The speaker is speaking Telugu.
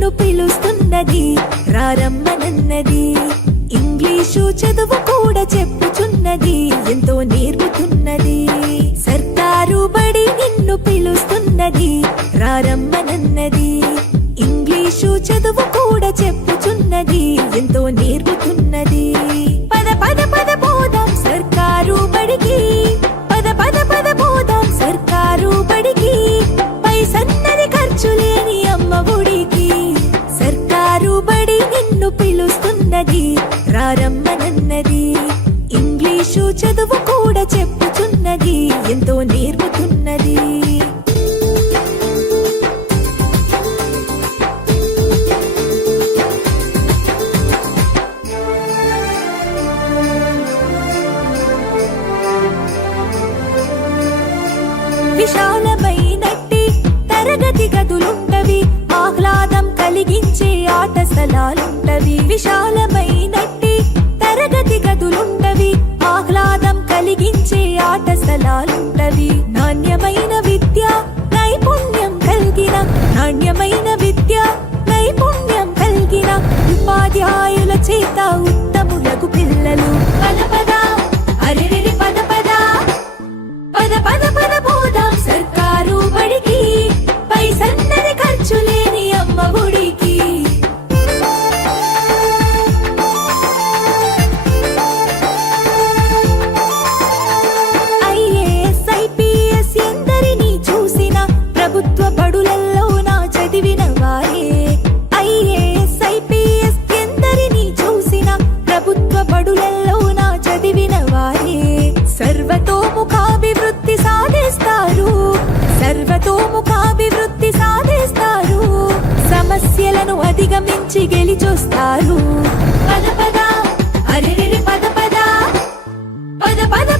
నిన్ను పిలుస్తున్నది, రారమ్మనన్నది. ఇంగ్లీషు చదువు కూడా చెప్పుచున్నది, ఎంతో నేర్పుతున్నది. సర్కారు బడి నిన్ను పిలుస్తున్నది, రారమ్మనన్నది. ఇంగ్లీషు చదువు కూడా చెప్పుచున్నది, ఎంతో నేర్పుతున్నది. పద పద పద పోదాం సర్కారు బడికి, పద పద పద పోదాం సర్కారు బడికి. పైసన్నది ఖర్చు లేని అమ్మ ఒడికి. సర్కారు బడి నిన్ను పిలుస్తున్నది, రారమ్మనన్నది. ఇంగ్లీషు చదువు కూడా చెప్పుచున్నది, ఎంతో నేర్పుతున్నది. విశాలమైనట్టి తరగతి గదులుంటవి, ఆహ్లాదం కలిగించే ఆట స్థలాలుంటవి. విశాలమైనట్టి తరగతి గదులుంటవి, ఆహ్లాదం కలిగించే ఆట స్థలాలుంటవి. నాణ్యమైన విద్య నైపుణ్యం కలిగిన, నాణ్యమైన విద్య నైపుణ్యం కలిగిన ఉపాధ్యాయుల చేత ఉత్తములకు పిల్లలు. పద పద అరెరెరి పద పద, పద పద పద పోదాం సర్కారు బడికి. పైసన్నది ఖర్చు లేని అమ్మ ఒడికి. ఐఏఎస్ ఐపీఎస్ ఎందరినీ చూసిన, ప్రభుత్వ బడులలో నా చదివిన వారే. ఐఏఎస్ ఐపీఎస్ ఎందరినీ చూసిన, ప్రభుత్వ బడులలో నా చదివిన వారే. సర్వతోముఖాభివృద్ధి సాధిస్తారు, సర్వతోముఖాభివృద్ధి సాధిస్తారు. సమస్యలను అధిగమించి గెలిచొస్తారు. పద పద అరెరెరి పద పద, పద పద